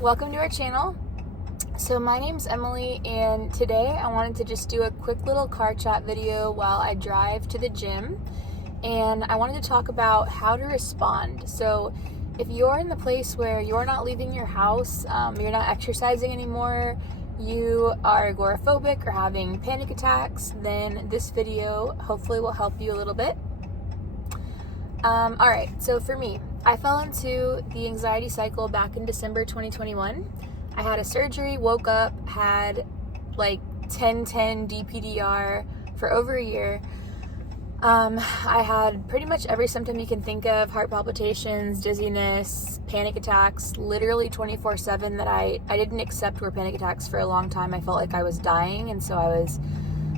Welcome to our channel. So my name's Emily, and today I wanted to just do a quick little car chat video while I drive to the gym, and I wanted to talk about how to respond. So if you're in the place where you're not leaving your house, you're not exercising anymore, you are agoraphobic or having panic attacks, then this video hopefully will help you a little bit. Alright, so for me, I fell into the anxiety cycle back in December 2021. I had a surgery, woke up, had like 10/10 DPDR for over a year. I had pretty much every symptom you can think of: heart palpitations, dizziness, panic attacks, literally 24/7 that I didn't accept were panic attacks for a long time. I felt like I was dying, and so I was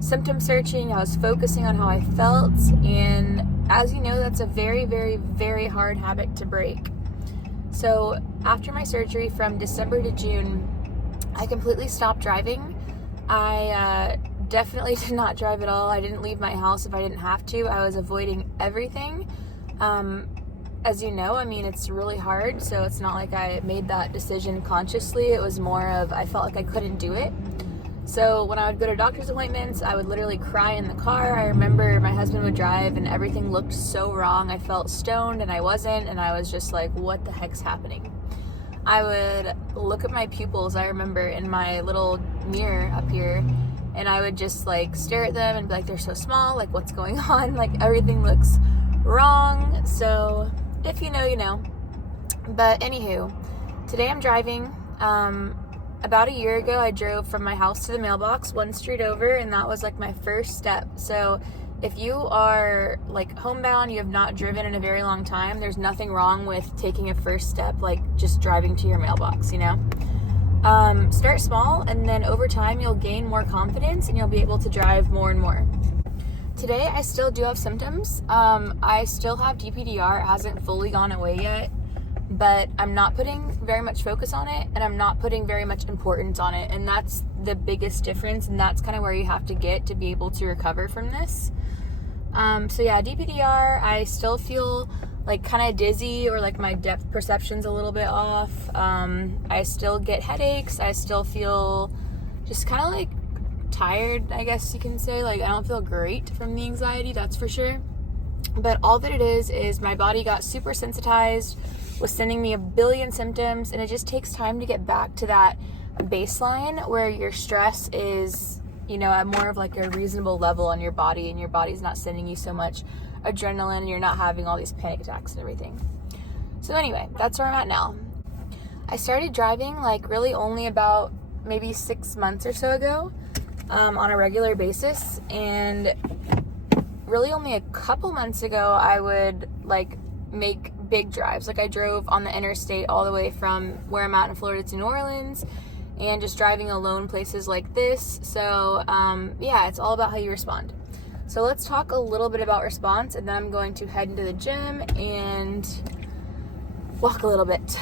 symptom searching. I was focusing on how I felt, and as you know, that's a very, very, very hard habit to break. So after my surgery from December to June, I completely stopped driving. I definitely did not drive at all. I didn't leave my house if I didn't have to. I was avoiding everything. As you know, I mean, it's really hard, so it's not like I made that decision consciously. It was more of I felt like I couldn't do it. So when I would go to doctor's appointments, I would literally cry in the car. I remember my husband would drive and everything looked so wrong. I felt stoned and I wasn't, and I was just like, what the heck's happening? I would look at my pupils, I remember, in my little mirror up here, and I would just like stare at them and be like, they're so small, like what's going on? Like everything looks wrong. So if you know, you know. But anywho, today I'm driving. About a year ago, I drove from my house to the mailbox one street over, and that was like my first step. So if you are like homebound, you have not driven in a very long time, there's nothing wrong with taking a first step, like just driving to your mailbox, you know? Start small, and then over time you'll gain more confidence and you'll be able to drive more and more. Today, I still do have symptoms. I still have DPDR. It hasn't fully gone away yet, but I'm not putting very much focus on it, and I'm not putting very much importance on it, and that's the biggest difference, and that's kind of where you have to get to be able to recover from this. So yeah, DPDR, I still feel like kind of dizzy, or like my depth perception's a little bit off. I still get headaches. I still feel just kind of like tired, I guess you can say. Like I don't feel great from the anxiety, that's for sure. But all that it is my body got super sensitized, was sending me a billion symptoms, and it just takes time to get back to that baseline where your stress is, you know, at more of like a reasonable level on your body, and your body's not sending you so much adrenaline, and you're not having all these panic attacks and everything. So anyway, that's where I'm at now. I started driving like really only about maybe 6 months or so ago, on a regular basis, and really only a couple months ago I would like make big drives. Like I drove on the interstate all the way from where I'm at in Florida to New Orleans, and just driving alone places like this. So yeah, it's all about how you respond. So let's talk a little bit about response, and then I'm going to head into the gym and walk a little bit.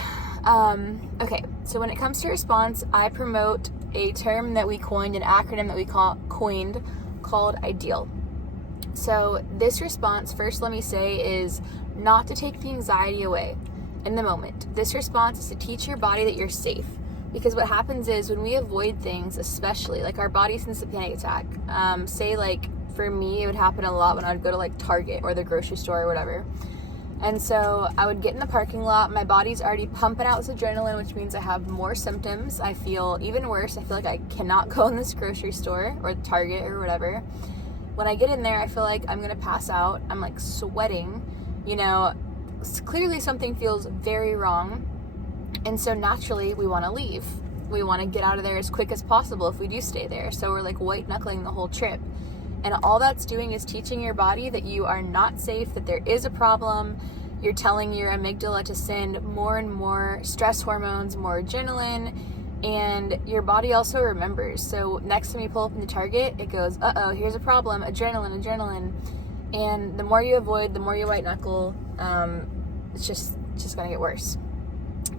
Okay, so when it comes to response, I promote a term that we coined, an acronym that we coined called IDEAL. So this response, first let me say, is not to take the anxiety away in the moment. This response is to teach your body that you're safe. Because what happens is when we avoid things, especially like our body sends a panic attack. Say like for me, it would happen a lot when I would go to like Target or the grocery store or whatever. And so I would get in the parking lot, my body's already pumping out this adrenaline, which means I have more symptoms. I feel even worse. I feel like I cannot go in this grocery store or Target or whatever. When I get in there, I feel like I'm gonna pass out. I'm like sweating, you know, clearly something feels very wrong. And so naturally we wanna leave. We wanna get out of there as quick as possible if we do stay there. So we're like white knuckling the whole trip. And all that's doing is teaching your body that you are not safe, that there is a problem. You're telling your amygdala to send more and more stress hormones, more adrenaline, and your body also remembers. So next time you pull up in the Target, it goes, uh-oh, here's a problem, adrenaline. And the more you avoid, the more you white knuckle, it's just gonna get worse.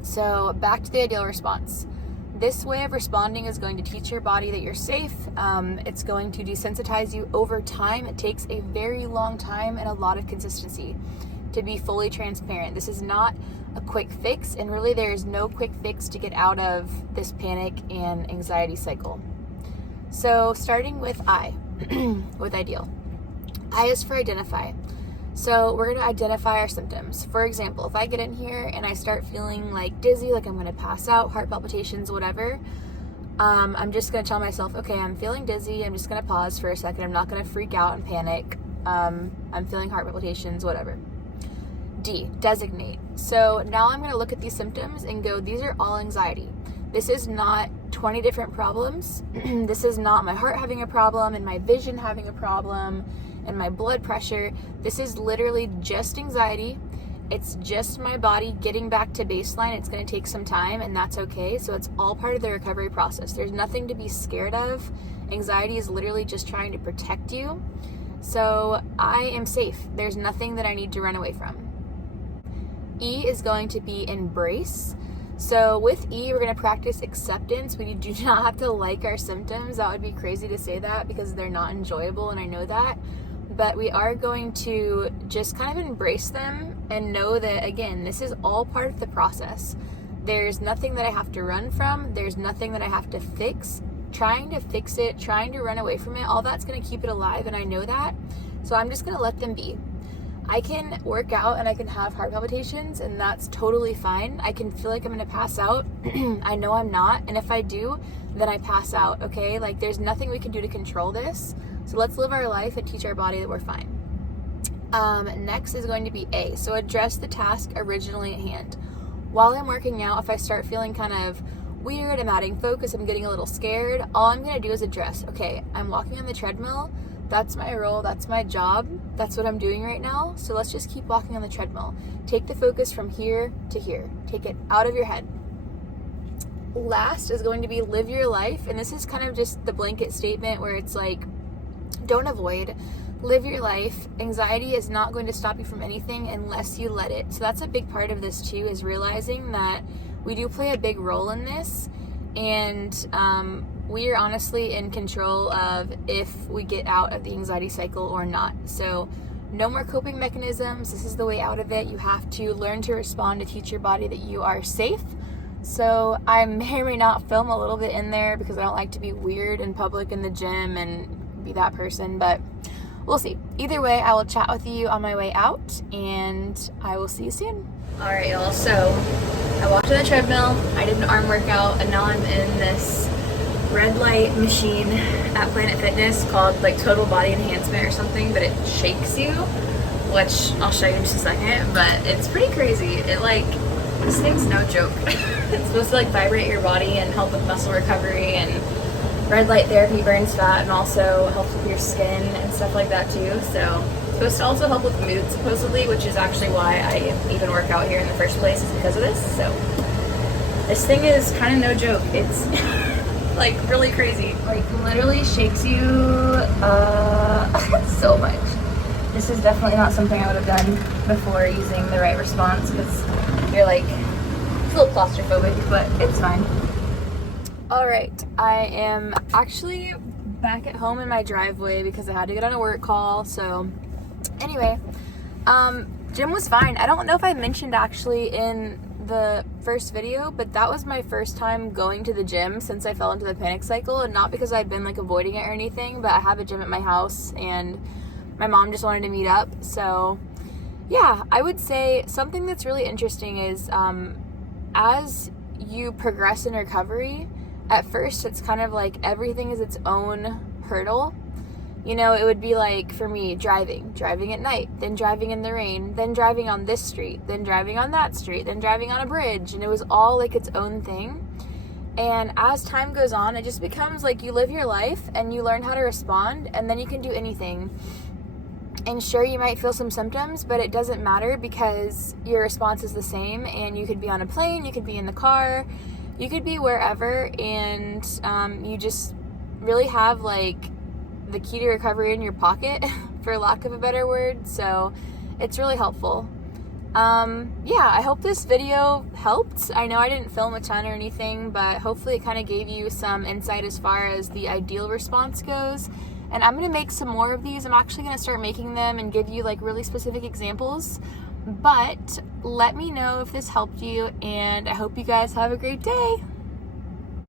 So back to the ideal response. This way of responding is going to teach your body that you're safe. It's going to desensitize you over time. It takes a very long time and a lot of consistency. to be fully transparent. This is not a quick fix, and really there is no quick fix to get out of this panic and anxiety cycle. So starting with I, with ideal. I is for identify. So we're going to identify our symptoms. For example, if I get in here and I start feeling like dizzy, like I'm going to pass out, heart palpitations, whatever, I'm just going to tell myself, okay, I'm feeling dizzy. I'm just going to pause for a second. I'm not going to freak out and panic. I'm feeling heart palpitations, whatever. D, designate. So now I'm going to look at these symptoms and go, these are all anxiety. This is not 20 different problems. This is not my heart having a problem and my vision having a problem and my blood pressure. This is literally just anxiety. It's just my body getting back to baseline. It's going to take some time, and that's okay. So it's all part of the recovery process. There's nothing to be scared of. Anxiety is literally just trying to protect you. So I am safe. There's nothing that I need to run away from. E is going to be embrace. So with E, we're going to practice acceptance. We do not have to like our symptoms. That would be crazy to say that because they're not enjoyable, and I know that. But we are going to just kind of embrace them and know that, again, this is all part of the process. There's nothing that I have to run from. There's nothing that I have to fix. Trying to fix it, trying to run away from it, all that's going to keep it alive, and I know that. So I'm just going to let them be. I can work out and I can have heart palpitations, and that's totally fine. I can feel like I'm going to pass out. I know I'm not. And if I do, then I pass out, okay? Like, there's nothing we can do to control this. So let's live our life and teach our body that we're fine. Next is going to be A. So address the task originally at hand. While I'm working out, if I start feeling kind of weird, I'm adding focus, I'm getting a little scared, all I'm going to do is address, okay, I'm walking on the treadmill. That's my role. That's my job. That's what I'm doing right now. So let's just keep walking on the treadmill. Take the focus from here to here. Take it out of your head. Last is going to be live your life. And this is kind of just the blanket statement where it's like, don't avoid, live your life. Anxiety is not going to stop you from anything unless you let it. So that's a big part of this too, is realizing that we do play a big role in this. And we are honestly in control of if we get out of the anxiety cycle or not. So no more coping mechanisms. This is the way out of it. You have to learn to respond to teach your body that you are safe. So I may or may not film a little bit in there because I don't like to be weird in public in the gym and be that person, but we'll see. Either way, I will chat with you on my way out, and I will see you soon. All right, y'all. So I walked on the treadmill. I did an arm workout, and now I'm in this red light machine at Planet Fitness called like Total Body Enhancement or something, but it shakes you, which I'll show you in just a second. But it's pretty crazy. It this thing's no joke. It's supposed to like vibrate your body and help with muscle recovery, and red light therapy burns fat and also helps with your skin and stuff like that too. So it's supposed to also help with mood supposedly, which is actually why I even work out here in the first place, is because of this. So this thing is kind of no joke. It's like really crazy. Like literally shakes you so much. This is definitely not something I would have done before using the right response, because you're like a little claustrophobic, but it's fine. Alright, I am actually back at home in my driveway because I had to get on a work call. So anyway, gym was fine. I don't know if I mentioned actually in the first video, but that was my first time going to the gym since I fell into the panic cycle, and not because I'd been like avoiding it or anything, but I have a gym at my house and my mom just wanted to meet up. So yeah, I would say something that's really interesting is as you progress in recovery, at first it's kind of like everything is its own hurdle. You know, it would be like for me driving at night, then driving in the rain, then driving on this street, then driving on that street, then driving on a bridge, and it was all like its own thing. And as time goes on, it just becomes like you live your life and you learn how to respond, and then you can do anything. And sure, you might feel some symptoms, but it doesn't matter because your response is the same. And you could be on a plane, you could be in the car, you could be wherever, and you just really have like the key to recovery in your pocket, for lack of a better word. So it's really helpful. Yeah, I hope this video helped. I know I didn't film a ton or anything, but hopefully it kind of gave you some insight as far as the ideal response goes. And I'm going to make some more of these. I'm actually going to start making them and give you like really specific examples. But let me know if this helped you, and I hope you guys have a great day.